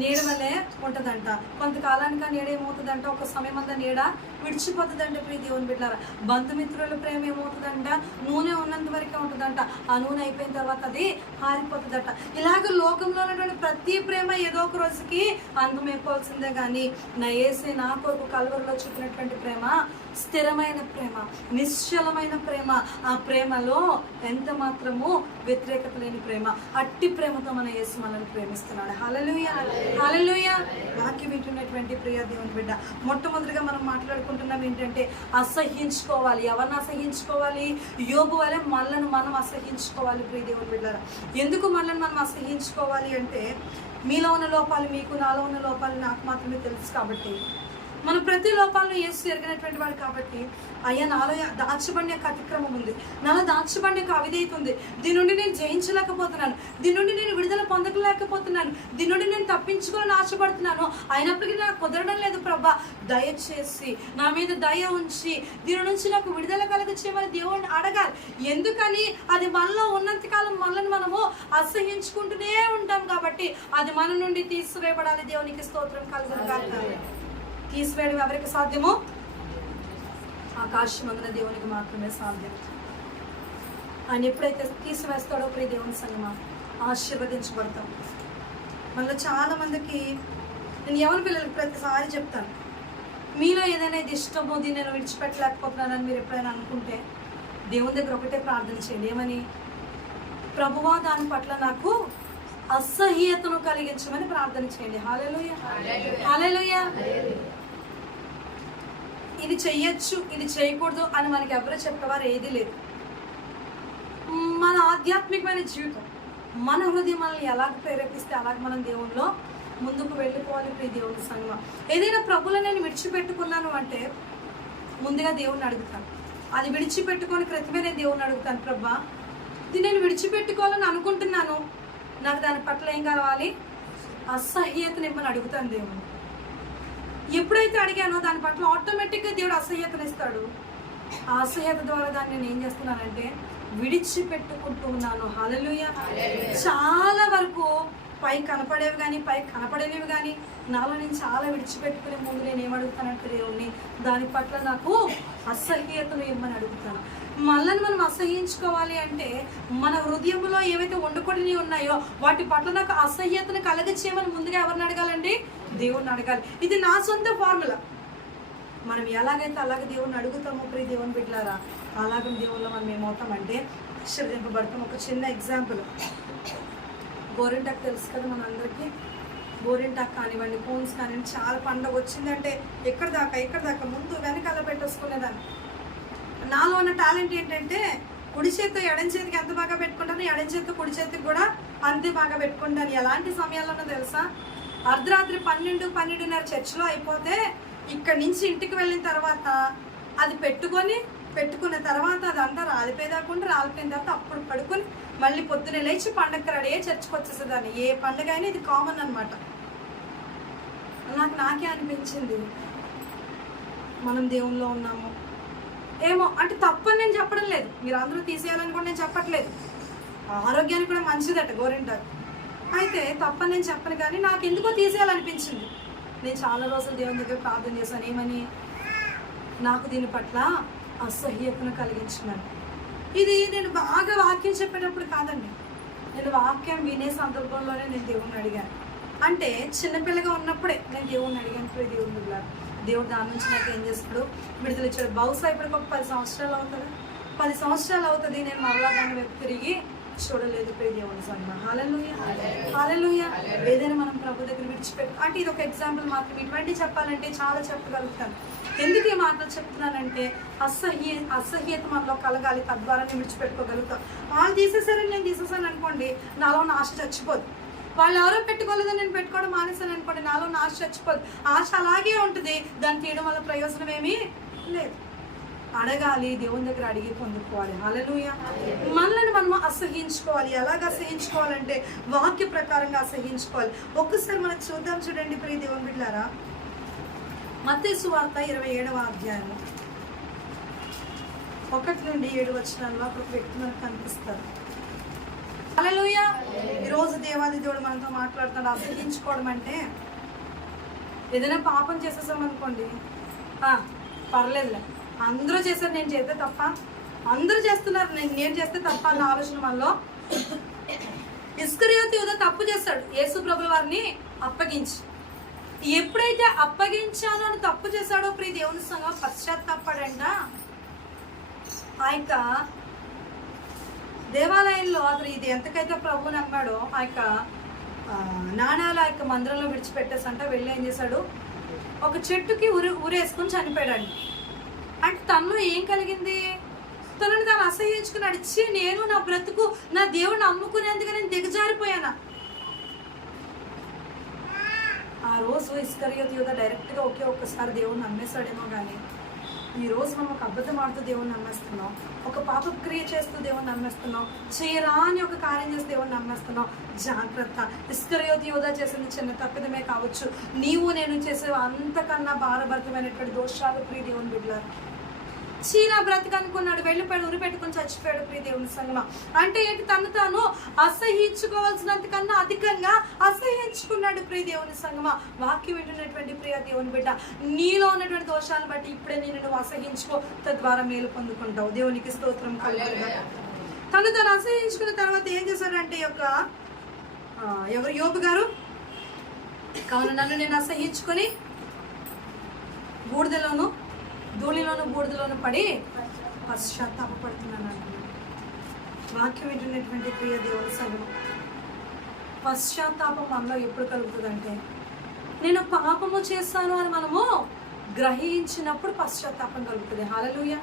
నీడ వల్లే ఉంటుందంట. కొంతకాలానికి ఆ నీడ ఏమవుతుందంట, ఒక సమయం అంతా నీడ విడిచిపోతుందంట ప్రియ దేవుని బిడ్డలారా. బంధుమిత్రుల ప్రేమ ఏమవుతుందంట, నూనె ఉన్నంత వరకే ఉంటుందంట. ఆ నూనె అయిపోయిన తర్వాత అది ఆరిపోతుందట. ఇలాగ లోకంలో ఉన్నటువంటి ప్రతి ప్రేమ ఏదో ఒక రోజుకి అందమైపోవాల్సిందే. కానీ నా యేసే నా కొరకు కల్వరిలో చూపినటువంటి ప్రేమ స్థిరమైన ప్రేమ, నిశ్చలమైన ప్రేమ. ఆ ప్రేమలో ఎంత మాత్రము వ్యతిరేకత లేని ప్రేమ. అట్టి ప్రేమతో మన యేసు మనల్ని ప్రేమిస్తున్నాడు. హల్లెలూయా. హల్లెలూయా. వాక్యం వింటున్నటువంటి ప్రియ దేవుని బిడ్డ, మొట్టమొదటిగా మనం మాట్లాడుకుంటున్నాం ఏంటంటే అసహించుకోవాలి. ఎవరిని అసహించుకోవాలి? యోబు వలె మనల్ని మనం అసహించుకోవాలి ప్రియ దేవుని బిడ్డలారా. ఎందుకు మనల్ని మనం అసహించుకోవాలి అంటే, మీలో ఉన్న లోపాలు మీకు, నాలో ఉన్న లోపాలు నాకు మాత్రమే తెలుసు కాబట్టి, మనం ప్రతి లోపాలను యేసు ఎరిగినటువంటి వాడు కాబట్టి, అయ్యా నాలో దాచబడిన యొక్క అతిక్రమం ఉంది, నాలో దాచబడిన యొక్క అవిధేయత ఉంది, దీని నుండి నేను జయించలేకపోతున్నాను, దీని నుండి నేను విడుదల పొందలేకపోతున్నాను, దీని నుండి నేను తప్పించుకోవాలని ఆశపడుతున్నాను, అయినప్పటికీ నాకు కుదరడం లేదు ప్రభా, దయచేసి నా మీద దయ ఉంచి దీని నుంచి నాకు విడుదల కలగచేయమని దేవుడిని అడగాలి. ఎందుకని? అది మనలో ఉన్నంతకాలం మనల్ని మనము అసహించుకుంటూనే ఉంటాం కాబట్టి అది మన నుండి తీసివేయబడాలి. దేవునికి స్తోత్రం కలుగును. తీసివేయడం ఎవరికి సాధ్యమో? ఆకాశమందున దేవునికి మాత్రమే సాధ్యం. ఆయన ఎప్పుడైతే తీసివేస్తాడో ప్రియ దేవుని సంగమా ఆశీర్వదించబడతాం. మళ్ళీ చాలా మందికి నేను ఎవరి పిల్లలకి ప్రతిసారి చెప్తాను, మీలో ఏదైనా ఇది ఇష్టమో దీన్ని నేను విడిచిపెట్టలేకపోతున్నానని మీరు ఎప్పుడైనా అనుకుంటే దేవుని దగ్గర ఒకటే ప్రార్థన చేయండి. ఏమని? ప్రభువా దాని పట్ల నాకు అసహ్యతను కలిగించమని ప్రార్థన చేయండి. హల్లెలూయా. హల్లెలూయా. ఇది చెయ్యొచ్చు, ఇది చేయకూడదు అని మనకి ఎవరు చెప్పేవారు ఏదీ లేదు. మన ఆధ్యాత్మికమైన జీవితం, మన హృదయం మనల్ని ఎలాగ ప్రేరేపిస్తే అలాగ మనం దేవునిలో ముందుకు వెళ్ళిపోవాలి ప్రియ దేవుని సంగమం. ఏదైనా ప్రభువులో నేను విడిచిపెట్టుకున్నాను అంటే ముందుగా దేవుణ్ణి అడుగుతాను. అది విడిచిపెట్టుకొని క్రితమే నేను దేవుణ్ణి అడుగుతాను, ప్రభా ఇది నేను విడిచిపెట్టుకోవాలని అనుకుంటున్నాను, నాకు దాని పట్ల ఏం కావాలి? అసహ్యతనిమ్మని అడుగుతాను దేవుని. ఎప్పుడైతే అడిగానో దాని పట్ల ఆటోమేటిక్గా దేవుడు అసహ్యతనిస్తాడు. ఆ అసహ్యత ద్వారా దాన్ని నేను ఏం చేస్తున్నానంటే విడిచిపెట్టుకుంటూ ఉన్నాను. హల్లెలూయా. చాలా వరకు పై కనపడేవి కానీ పై కనపడేవి కానీ నాలో నేను చాలా విడిచిపెట్టుకునే ముందు నేను ఏమడుగుతానంటే దేవుణ్ణి దాని పట్ల నాకు అసహ్యతను ఇమ్మని అడుగుతాను. మనల్ని మనం అసహ్యించుకోవాలి అంటే మన హృదయంలో ఏవైతే ఉండకూడని ఉన్నాయో వాటి పట్ల నాకు అసహ్యతను కలగచేయమని ముందుగా ఎవరిని అడగాలండి? దేవుణ్ణి అడగాలి. ఇది నా సొంత ఫార్ములా. మనం ఎలాగైతే అలాగే దేవుణ్ణి అడుగుతామో ప్రియ దేవుని బిడ్డలారా, అలాగే దేవుళ్ళు మనం ఏమవుతామంటే ఆశీర్వదింపబడతాం. ఒక చిన్న ఎగ్జాంపుల్, గోరింటాకు తెలుసు కదా మనందరికీ. గోరింటాకు కానివ్వండి, కోన్స్ కానివ్వండి, చాలా పండుగ వచ్చిందంటే ఎక్కడ దాకా ముందు వెనకాల పెట్టేసుకునేదాన్ని. నాలో ఉన్న టాలెంట్ ఏంటంటే కుడి చేతితో ఎడం చేతికి ఎంత బాగా పెట్టుకుంటాను, ఎడం చేతితో కుడి చేతికి కూడా అంతే బాగా పెట్టుకుంటాను. ఎలాంటి సమయాల్లోనో తెలుసా, అర్ధరాత్రి 12-12:30 చర్చిలో అయిపోతే ఇక్కడి నుంచి ఇంటికి వెళ్ళిన తర్వాత అది పెట్టుకున్న తర్వాత అదంతా రాలిపోయిన తర్వాత అప్పుడు పడుకొని మళ్ళీ పొద్దున్నే లేచి పండగకి రెడీ అయ్యి చర్చికి వచ్చేసేదాన్ని. ఏ పండుగ అయినా ఇది కామన్ అనమాట. నాకే అనిపించింది మనం దేవుల్లో ఉన్నాము ఏమో. అంటే తప్పని నేను చెప్పడం లేదు, మీరు అందరూ తీసేయాలని కూడా నేను చెప్పట్లేదు. ఆరోగ్యానికి కూడా మంచిదట గోరింటాకు. అయితే తప్పని నేను చెప్పను, కానీ నాకు ఎందుకో తీసేయాలనిపించింది. నేను చాలా రోజులు దేవుని దగ్గర ప్రార్థన చేశాను. ఏమని? నాకు దీని పట్ల అసహ్యతను కలిగించినాను. ఇది నేను బాగా వాక్యం చెప్పేటప్పుడు కాదండి, నేను వాక్యం వినే సందర్భంలోనే నేను దేవుణ్ణి అడిగాను. అంటే చిన్నపిల్లగా ఉన్నప్పుడే నేను దేవుణ్ణి అడిగాను. ఇప్పుడు దేవుని దేవుడు దాని నుంచి నాకు ఏం చేస్తాడు, విడుదల ఇచ్చాడు. బహుశా ఇప్పటికి ఒక 10 సంవత్సరాలు అవుతుంది, 10 సంవత్సరాలు అవుతుంది నేను మరలా దాన్ని తిరిగి చూడలేదు. ప్రియ దేవుని సంగమా, హల్లెలూయా హల్లెలూయా. ఏదైనా మనం ప్రభు దగ్గర విడిచిపెట్టు అంటే ఇది ఒక ఎగ్జాంపుల్ మాత్రం. ఇటువంటి చెప్పాలంటే చాలా చెప్పగలుగుతాను. ఎందుకు ఈ మాటలు చెప్తున్నానంటే అసహ్యత మనలో కలగాలి, తద్వారా నేను విడిచిపెట్టుకోగలుగుతాం. వాళ్ళు తీసేసారని నేను తీసేసాను అనుకోండి, నాలో ఉన్న ఆశ చచ్చిపోదు. వాళ్ళు ఎవరో పెట్టుకోలేదని నేను పెట్టుకోవడం మానేసాను అనుకోండి, నాలో ఉన్న ఆశ చచ్చిపోదు. ఆశ అలాగే ఉంటుంది, దాన్ని తీయడం వల్ల ప్రయోజనం ఏమీ లేదు. అడగాలి, దేవుని దగ్గర అడిగి పొందుకోవాలి. హల్లెలూయా. మనల్ని మనం అసహించుకోవాలి. ఎలాగ అసహించుకోవాలంటే వాక్య ప్రకారంగా అసహించుకోవాలి. ఒక్కసారి మనం చూద్దాం. చూడండి ప్రియ దేవుని బిడ్డలారా, మత్తయి సువార్త 27వ అధ్యాయం 1 నుండి 7 వచనాల్లో ఒక వ్యక్తి మనకు కనిపిస్తారు. హల్లెలూయా. ఈరోజు దేవాది దేవుడు మనతో మాట్లాడుతాడు. అసహించుకోవడం అంటే ఏదైనా పాపం చేసేసాం అనుకోండి, పర్లేదులే, అందరూ చేశారు, నేను చేస్తే తప్ప, అందరూ చేస్తున్నారు, నేను చేస్తే తప్ప అన్న ఆలోచన మనలో. ఇస్కరియోతు యూదా తప్పు చేస్తాడు యేసు ప్రభుల వారిని అప్పగించి. ఎప్పుడైతే అప్పగించాను అని తప్పు చేశాడో ప్రియ దేవుని సంగం పశ్చాత్తాపడంట. ఆ యొక్క దేవాలయంలో అతను ఇది ఎంతకైతే ప్రభు నమ్మాడో ఆ యొక్క నాణాలు ఆ యొక్క మందిరంలో విడిచిపెట్టేసంట. వెళ్ళి ఏం చేశాడు, ఒక చెట్టుకి ఉరేసుకుని చనిపోయాడు. అంటే తనలో ఏం కలిగింది? తనని తాను అసహ్యించుకున్నాడు. నేను నా బ్రతుకు నా దేవుడిని అమ్ముకునేందుకు నేను దిగజారిపోయానా? ఆ రోజు ఇస్కరియోతు యూదా డైరెక్ట్గా ఒక్కసారి దేవుడిని నమ్మేశాడేమో, కానీ ఈరోజు మనం ఒక అబద్ధం ఆడుతూ దేవుడిని నమ్మేస్తున్నాం, ఒక పాప క్రియ చేస్తూ దేవుడిని నమ్మేస్తున్నాం, చేయరాని ఒక కార్యం చేస్తూ దేవుడిని నమ్మేస్తున్నాం. జాగ్రత్త. ఇస్కరియోతు యూదా చేసింది చిన్న తప్పిదమే కావచ్చు, నీవు నేను చేసే అంతకన్నా భారభరితమైనటువంటి దోషాలు ప్రియ దేవుని బిడ్డలారా. చీనా బ్రతికి అనుకున్నాడు, వెళ్ళిపోయాడు, ఉరి పెట్టుకుని చచ్చిపోయాడు ప్రియ దేవుని సంగమా. అంటే ఏంటి? తను తాను అసహించుకోవాల్సినంతకన్నా అధికంగా అసహించుకున్నాడు ప్రియ దేవుని సంగమా. వాక్యం వింటున్నటువంటి ప్రియ దేవుని బిడ్డ, నీలో ఉన్నటువంటి దోషాలను బట్టి ఇప్పుడే నువ్వు అసహించుకో, తద్వారా మేలు పొందుకుంటావు. దేవునికి స్తోత్రం కలుగుగా. తను తాను అసహించుకున్న తర్వాత ఏం చేశాడంటే ఎవరు యోబు గారు, కావున నన్ను నేను అసహించుకొని ధూళిలోను బూడిదలోను పడి పశ్చాత్తాపడుతున్నాను అంటున్నాను. వాక్యం వింటున్నటువంటి ప్రియ దేవుని సంగమం, పశ్చాత్తాపం మనలో ఎప్పుడు కలుగుతుందంటే నేను పాపము చేస్తాను అని మనము గ్రహించినప్పుడు పశ్చాత్తాపం కలుగుతుంది. హల్లెలూయా.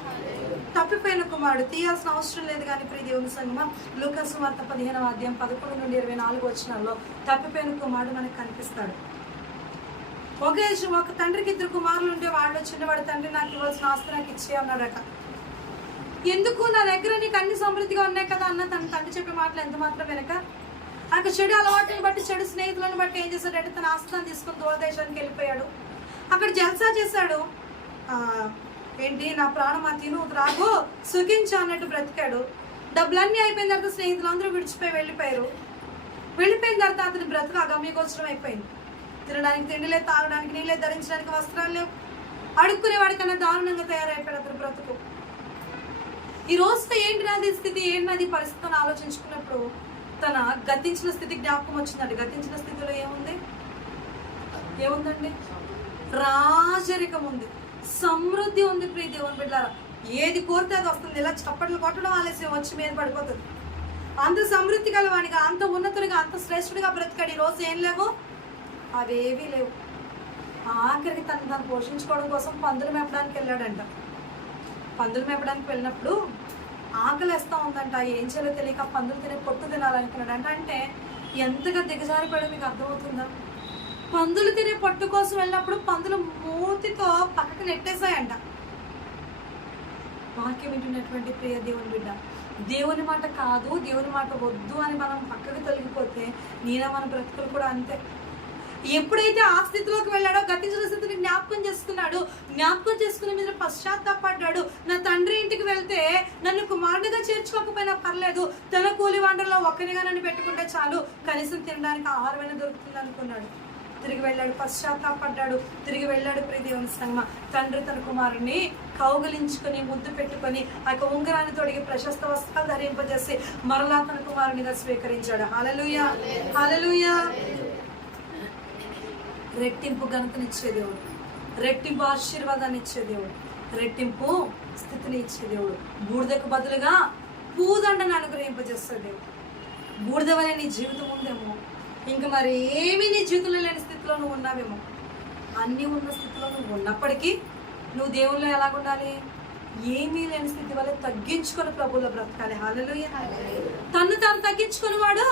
తప్పిపోయిన కుమారుడు తీయాల్సిన అవసరం లేదు. కానీ ప్రియ దేవుని సంగమం, లూకా సువార్త 15వ అధ్యాయం 11 నుండి 24 వచనాల్లో తప్పిపోయిన కుమారుడు మనకు కనిపిస్తాడు. ఒక తండ్రికి 2 కుమారులు ఉంటే వాళ్ళు చిన్నవాడు తండ్రి నాకు ఇవ్వాల్సిన ఆస్తి నాకు ఇచ్చే అన్నాడట. ఎందుకు? నా దగ్గర నీకు అన్ని సమృద్ధిగా ఉన్నాయి కదా అన్న తన తండ్రి చెప్పే మాటలు ఎంత మాత్రం వెనక అక్కడ చెడు అలవాట్లను బట్టి, చెడు స్నేహితులను బట్టి ఏం చేశాడంటే తన ఆస్తులను తీసుకుని దూరదేశానికి వెళ్ళిపోయాడు. అక్కడ జల్సా చేశాడు. ఏంటి, నా ప్రాణమా తిను త్రాగు సుఖించు అన్నట్టు బ్రతికాడు. డబ్బులన్నీ అయిపోయిన తర్వాత స్నేహితులు అందరూ వెళ్ళిపోయారు. వెళ్ళిపోయిన తర్వాత అతని బ్రతుకు అగమ్యగోచరం అయిపోయింది. తినడానికి తిండి లేదు, తాగడానికి నీళ్ళే, ధరించడానికి వస్త్రాలు లేవు. అడుక్కునే వాడికన్నా దారుణంగా తయారైపోయాడు అతని బ్రతుకు. ఈ రోజుతో ఏంటి నాది స్థితి, ఏంటి నాది పరిస్థితిని ఆలోచించుకున్నప్పుడు తన గతించిన స్థితి జ్ఞాపకం వచ్చిందండి. గతించిన స్థితిలో ఏముందండి? రాజరికం ఉంది, సమృద్ధి ఉంది ప్రియ దేవుని బిడ్డలారా. ఏది కోరితే అది వస్తుంది. ఇలా చప్పట్లు కొట్టడం ఆలస్యం వచ్చి మీద పడిపోతుంది. అంత సమృద్ధి గలవాడిగా, అంత ఉన్నతుడిగా, అంత శ్రేష్ఠుడిగా బ్రతికాడు. ఈ రోజు ఏం లేవు, అవేవీ లేవు. ఆఖరికి తను పోషించుకోవడం కోసం పందులు మేపడానికి వెళ్ళాడంట. పందులు మేపడానికి వెళ్ళినప్పుడు ఆకలిస్తూ ఉందంట. ఏం చేయాలో తెలియక పందులు తినే పొట్టు తినాలనుకున్నాడంట. అంటే ఎంతగా దిగజారిపోయాడో మీకు అర్థమవుతుందా? పందులు తినే పొట్టు కోసం వెళ్ళినప్పుడు పందులు మూతితో పక్కకి నెట్టేశాయంట. వాక్యం వింటున్నటువంటి ప్రియ దేవుని బిడ్డ, దేవుని మాట కాదు, దేవుని మాట వద్దు అని మనం పక్కకు తొలగిపోతే మన బ్రతుకులు కూడా అంతే. ఎప్పుడైతే ఆ స్థితిలోకి వెళ్ళాడో గతించిన స్థితిని జ్ఞాపకం చేసుకున్నాడు. జ్ఞాపకం చేసుకునే మీద పశ్చాత్తాపడ్డాడు. నా తండ్రి ఇంటికి వెళ్తే నన్ను కుమారుడిగా చేర్చుకోకపోయినా పర్లేదు, తన కూలి వంటల్లో ఒక్కరిగా నన్ను పెట్టుకుంటే చాలు, కనీసం తినడానికి ఆహారమైనా దొరుకుతుంది అనుకున్నాడు. తిరిగి వెళ్ళాడు, పశ్చాత్తాపడ్డాడు, తిరిగి వెళ్ళాడు. ప్రియ దేవుని సంగమా, తండ్రి తన కుమారుణ్ణి కౌగిలించుకొని ముద్దు పెట్టుకొని ఆ యొక్క ఉంగరాన్ని తొడిగి ప్రశస్త వస్త్రాలు ధరింపజేసి మరలా తన కుమారునిగా స్వీకరించాడు. హల్లెలూయా, హల్లెలూయా. రెట్టింపు ఘనతనిచ్చే దేవుడు, రెట్టింపు ఆశీర్వాదాన్ని ఇచ్చే దేవుడు, రెట్టింపు స్థితిని ఇచ్చే దేవుడు. బూడిదకు బదులుగా పూదండను అనుగ్రహింపజేస్తాడు దేవుడు. బూడిద వలె నీ జీవితం ఉందేమో, ఇంకా మరి ఏమీ నీ జీవితంలో లేని స్థితిలో నువ్వు ఉన్నావేమో. అన్నీ ఉన్న స్థితిలో నువ్వు ఉన్నప్పటికీ నువ్వు దేవుల్లో ఎలాగుండాలి? ఏమీ లేని స్థితి వల్ల తగ్గించుకొని ప్రభువులో బ్రతకాలి. హల్లెలూయా. తను తాను తగ్గించుకుని వాడు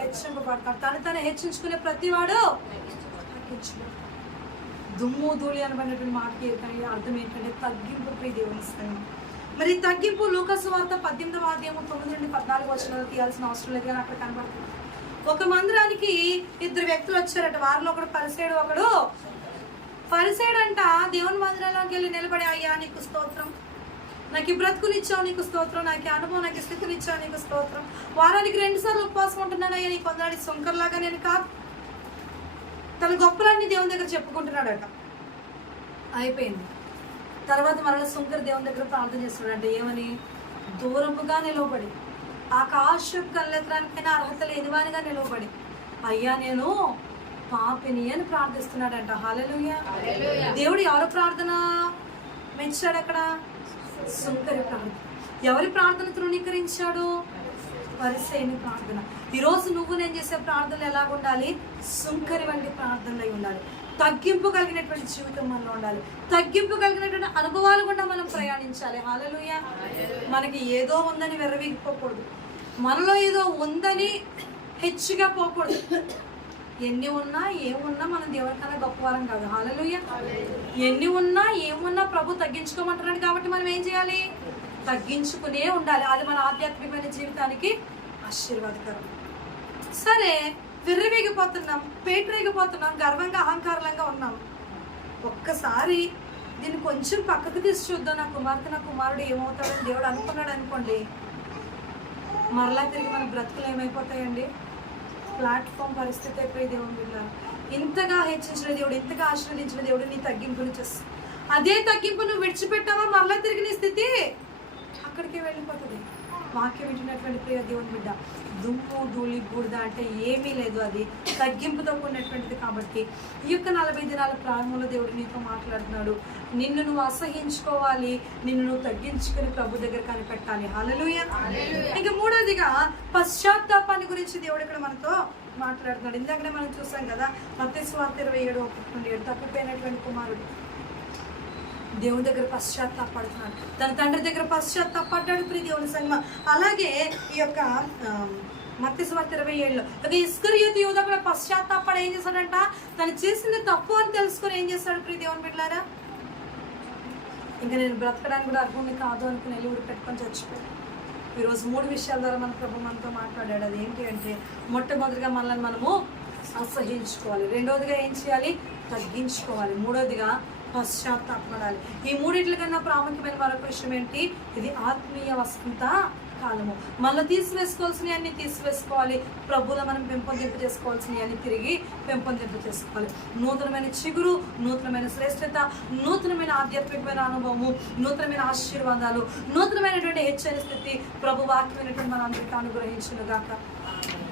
హెచ్చింపబడతాడు. తను తాను హెచ్చించుకునే ప్రతివాడు తగ్గించుకుంటాడు. దుమ్ము ధూళి అనబడినటువంటి మాటకి అర్థం ఏంటంటే తగ్గింపు. ప్రియ దేవుని సంగమా, మరి తగ్గింపు లూకాసు వార్త 18వ అధ్యాయం 9 నుండి 14 వచనాలు తీయాల్సిన అవసరం లేదు కానీ అక్కడ కనబడుతుంది. ఒక మందిరానికి 2 వ్యక్తులు వచ్చారట. వారిలో ఒకడు పరిసేయుడు, ఒకడు పరిసేయుడు అంట. దేవుని మందిరంలోకి వెళ్ళి నిలబడి, అయ్యా నీకు స్తోత్రం, నాకు ఈ బ్రతుకునిచ్చావు నీకు స్తోత్రం, నాకు ఈ అనుభవం, నాకు ఈ స్థితినిచ్చావు నీకు స్తోత్రం, వారానికి 2 సార్లు ఉపవాసం ఉంటున్నాను అయ్యా, నీకు కొందనాడి సొంకర్లాగా నేను కాదు. తన గొప్పలన్నీ దేవుని దగ్గర చెప్పుకుంటున్నాడట. అయిపోయింది. తర్వాత మరలా సుంకర్ దేవుని దగ్గర ప్రార్థన చేస్తున్నాడంటే ఏమని? దూరముగా నిలవబడి, ఆకాశపు కళ్ళెత్తడానికైనా అర్హత లేనివానిగా నిలవబడి, అయ్యా నేను పాపిని అని ప్రార్థిస్తున్నాడంట. హల్లెలూయా. దేవుడు ఎవరి ప్రార్థన మెచ్చాడు అక్కడ? సుంకరి ప్రార్థన. ఎవరి ప్రార్థన తృణీకరించాడు? పరిసేయుని ప్రార్థన. ఈరోజు నువ్వు నేను చేసే ప్రార్థనలు ఎలాగుండాలి? సుంకరి వంటి ప్రార్థనలు ఉండాలి. తగ్గింపు కలిగినటువంటి జీవితం మనలో ఉండాలి. తగ్గింపు కలిగినటువంటి అనుభవాలు కూడా మనం ప్రయాణించాలి. హల్లెలూయా. మనకి ఏదో ఉందని వెర్రవీగిపోకూడదు, మనలో ఏదో ఉందని హెచ్చుగా పోకూడదు. ఎన్ని ఉన్నా ఏమున్నా మనం దేవునికన్నా గొప్పవారం కాదు. హల్లెలూయా. ఎన్ని ఉన్నా ఏమున్నా ప్రభు తగ్గించుకోమంటున్నాడు కాబట్టి మనం ఏం చేయాలి? తగ్గించుకునే ఉండాలి. అది మన ఆధ్యాత్మికమైన జీవితానికి ఆశీర్వాదకరం. సరే, విర్రవీగిపోతున్నాం, పేటరేగిపోతున్నాం, గర్వంగా అహంకారంగా ఉన్నాం. ఒక్కసారి దీన్ని కొంచెం పక్కకు తీసి చూద్దాం. నా కుమార్తె నా కుమారుడు ఏమవుతాడని దేవుడు అనుకున్నాడు అనుకోండి, మరలా తిరిగి మన బ్రతుకులు ఏమైపోతాయండి? ప్లాట్ఫామ్ పరిస్థితి అయిపోయి దేవుని బిడ్డలారా, ఇంతగా హెచ్చించిన దేవుడు, ఇంతగా ఆశీర్వదించిన దేవుడు నీ తగ్గింపుని చేస్తా. అదే తగ్గింపు నువ్వు విడిచిపెట్టావా, మరలా తిరిగి నీ స్థితి అక్కడికే వెళ్ళిపోతుంది. వాక్యం వింటున్నటువంటి ప్రియ దేవుని బిడ్డ, దుమ్ము ధూళి బూడిద అంటే ఏమీ లేదు, అది తగ్గింపుతో కూడినటువంటిది. కాబట్టి ఈ యొక్క 40 దినాల ప్రారంభంలో దేవుడు నీతో మాట్లాడుతున్నాడు. నిన్ను నువ్వు అసహించుకోవాలి, నిన్ను నువ్వు తగ్గించుకుని ప్రభు దగ్గర కనిపెట్టాలి. హల్లెలూయా. ఇంకా మూడోదిగా పశ్చాత్తాపాన్ని గురించి దేవుడు ఇక్కడ మనతో మాట్లాడుతున్నాడు. ఇందాకనే మనం చూసాం కదా, మత్తయి సువార్త 27:1-7 తప్పిపోయినటువంటి కుమారుడు దేవుని దగ్గర పశ్చాత్తాపడుతున్నాడు, తన తండ్రి దగ్గర పశ్చాత్తాపడ్డాడు. ప్రియ దేవుని సంగమా, అలాగే ఈ యొక్క మత్తయి సువార్త 27లో ఇస్కరియోతు యూదా కూడా పశ్చాత్తాపడి ఏం చేశాడంట? తను చేసింది తప్పు అని తెలుసుకొని ఏం చేస్తాడు? ప్రియ దేవుని బిడ్డలారా, ఇంకా నేను బ్రతకడానికి కూడా అర్హుని కాదు అనుకుని వెళ్ళి ఊరు పెట్టుకొని చచ్చిపోయాడు. ఈరోజు 3 విషయాల ద్వారా మన ప్రభు మనతో మాట్లాడాడు. అది ఏంటి అంటే, మొట్టమొదటిగా మనల్ని మనము అసహించుకోవాలి, రెండవదిగా ఏం చేయాలి? తగ్గించుకోవాలి, మూడవదిగా పశ్చాత్తాపడాలి. ఈ మూడిట్ల కన్నా ప్రాముఖ్యమైన మరొక విషయం ఏంటి? ఇది ఆత్మీయ వసంత కాలము. మనలో తీసివేసుకోవాల్సినవి అన్ని తీసివేసుకోవాలి, ప్రభువులో మనం పెంపొందింపు చేసుకోవాల్సినవి అన్ని తిరిగి పెంపొందింపు చేసుకోవాలి. నూతనమైన చిగురు, నూతనమైన శ్రేష్టత, నూతనమైన ఆధ్యాత్మికమైన అనుభవము, నూతనమైన ఆశీర్వాదాలు, నూతనమైనటువంటి హెచ్చరిక స్థితి ప్రభు వాక్యమైనటువంటి మన అందరికీ అనుగ్రహించును గాక.